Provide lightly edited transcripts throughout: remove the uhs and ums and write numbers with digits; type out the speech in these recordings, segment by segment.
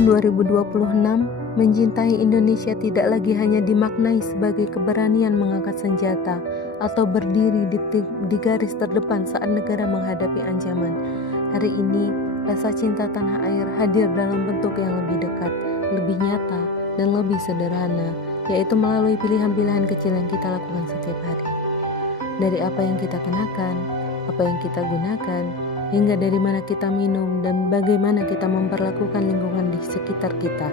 tahun 2026, mencintai Indonesia tidak lagi hanya dimaknai sebagai keberanian mengangkat senjata atau berdiri di garis terdepan saat negara menghadapi ancaman. Hari ini, rasa cinta tanah air hadir dalam bentuk yang lebih dekat, lebih nyata, dan lebih sederhana, yaitu melalui pilihan-pilihan kecil yang kita lakukan setiap hari. Dari apa yang kita kenakan, apa yang kita gunakan, hingga dari mana kita minum dan bagaimana kita memperlakukan lingkungan di sekitar kita.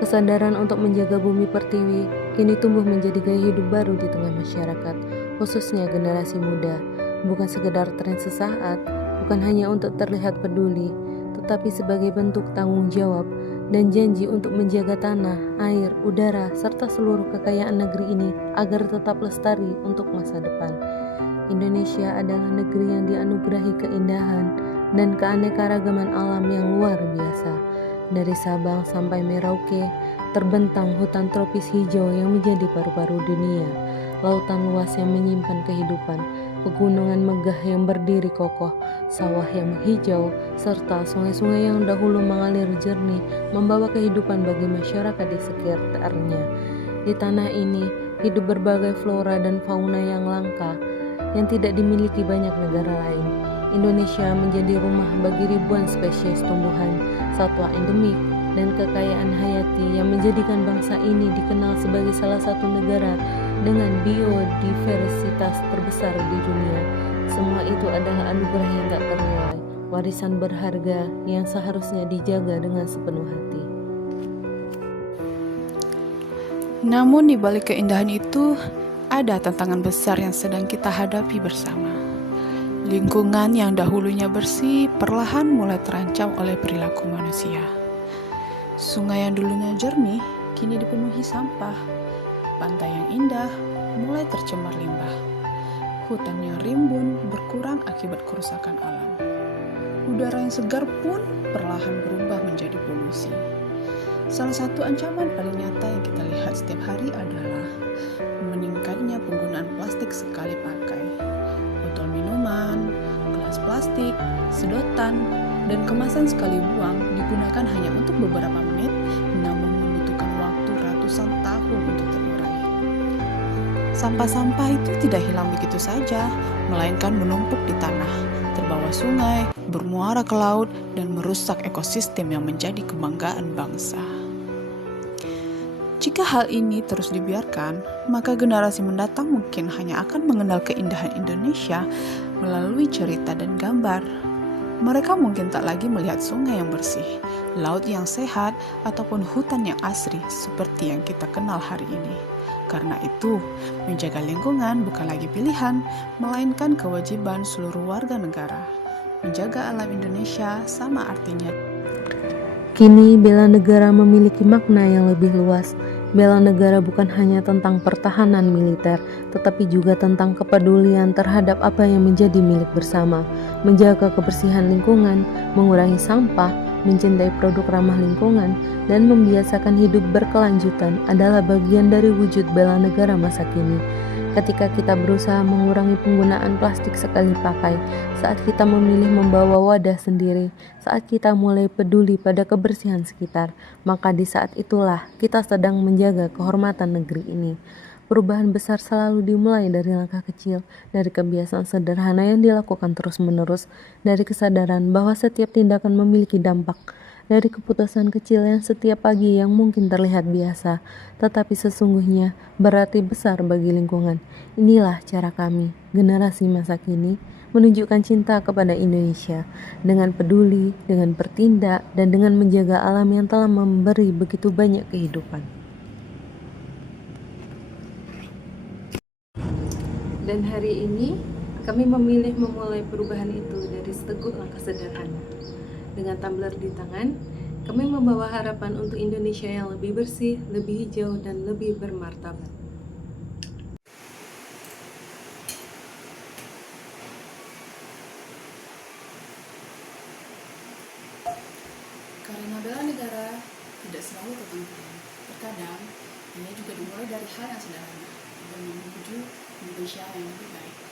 Kesadaran untuk menjaga bumi pertiwi kini tumbuh menjadi gaya hidup baru di tengah masyarakat, khususnya generasi muda. Bukan sekedar tren sesaat, bukan hanya untuk terlihat peduli, tetapi sebagai bentuk tanggung jawab dan janji untuk menjaga tanah, air, udara, serta seluruh kekayaan negeri ini agar tetap lestari untuk masa depan. Indonesia adalah negeri yang dianugerahi keindahan dan keanekaragaman alam yang luar biasa. Dari Sabang sampai Merauke, terbentang hutan tropis hijau yang menjadi paru-paru dunia, lautan luas yang menyimpan kehidupan, pegunungan megah yang berdiri kokoh, sawah yang menghijau, serta sungai-sungai yang dahulu mengalir jernih membawa kehidupan bagi masyarakat di sekitarnya. Di tanah ini, hidup berbagai flora dan fauna yang langka, yang tidak dimiliki banyak negara lain. Indonesia menjadi rumah bagi ribuan spesies tumbuhan, satwa endemik, dan kekayaan hayati yang menjadikan bangsa ini dikenal sebagai salah satu negara dengan biodiversitas terbesar di dunia. Semua itu adalah anugerah yang tak ternilai, warisan berharga yang seharusnya dijaga dengan sepenuh hati. Namun di balik keindahan itu, ada tantangan besar yang sedang kita hadapi bersama. Lingkungan yang dahulunya bersih perlahan mulai terancam oleh perilaku manusia. Sungai yang dulunya jernih kini dipenuhi sampah. Pantai yang indah mulai tercemar limbah. Hutan yang rimbun berkurang akibat kerusakan alam. Udara yang segar pun perlahan berubah menjadi polusi. Salah satu ancaman paling nyata yang kita lihat setiap hari adalah meningkatnya penggunaan plastik sekali pakai. Botol minuman, gelas plastik, sedotan, dan kemasan sekali buang digunakan hanya untuk beberapa menit, namun membutuhkan waktu ratusan tahun untuk terurai. Sampah-sampah itu tidak hilang begitu saja, melainkan menumpuk di tanah, terbawa sungai, bermuara ke laut, dan merusak ekosistem yang menjadi kebanggaan bangsa. Jika hal ini terus dibiarkan, maka generasi mendatang mungkin hanya akan mengenal keindahan Indonesia melalui cerita dan gambar. Mereka mungkin tak lagi melihat sungai yang bersih, laut yang sehat, ataupun hutan yang asri seperti yang kita kenal hari ini. Karena itu, menjaga lingkungan bukan lagi pilihan, melainkan kewajiban seluruh warga negara. Menjaga alam Indonesia sama artinya. Kini bela negara memiliki makna yang lebih luas. Bela negara bukan hanya tentang pertahanan militer, tetapi juga tentang kepedulian terhadap apa yang menjadi milik bersama, menjaga kebersihan lingkungan, mengurangi sampah, mencintai produk ramah lingkungan, dan membiasakan hidup berkelanjutan adalah bagian dari wujud bela negara masa kini. Ketika kita berusaha mengurangi penggunaan plastik sekali pakai, saat kita memilih membawa wadah sendiri, saat kita mulai peduli pada kebersihan sekitar, maka di saat itulah kita sedang menjaga kehormatan negeri ini. Perubahan besar selalu dimulai dari langkah kecil, dari kebiasaan sederhana yang dilakukan terus-menerus, dari kesadaran bahwa setiap tindakan memiliki dampak, dari keputusan kecil yang setiap pagi yang mungkin terlihat biasa, tetapi sesungguhnya berarti besar bagi lingkungan. Inilah cara kami, generasi masa kini, menunjukkan cinta kepada Indonesia, dengan peduli, dengan bertindak, dan dengan menjaga alam yang telah memberi begitu banyak kehidupan. Dan hari ini, kami memilih memulai perubahan itu dari seteguk langkah sederhana. Dengan tumbler di tangan, kami membawa harapan untuk Indonesia yang lebih bersih, lebih hijau, dan lebih bermartabat. Karena bela negara tidak selalu tentang perang. Terkadang, ia juga dimulai dari hal yang sederhana dan menuju Indonesia yang lebih baik.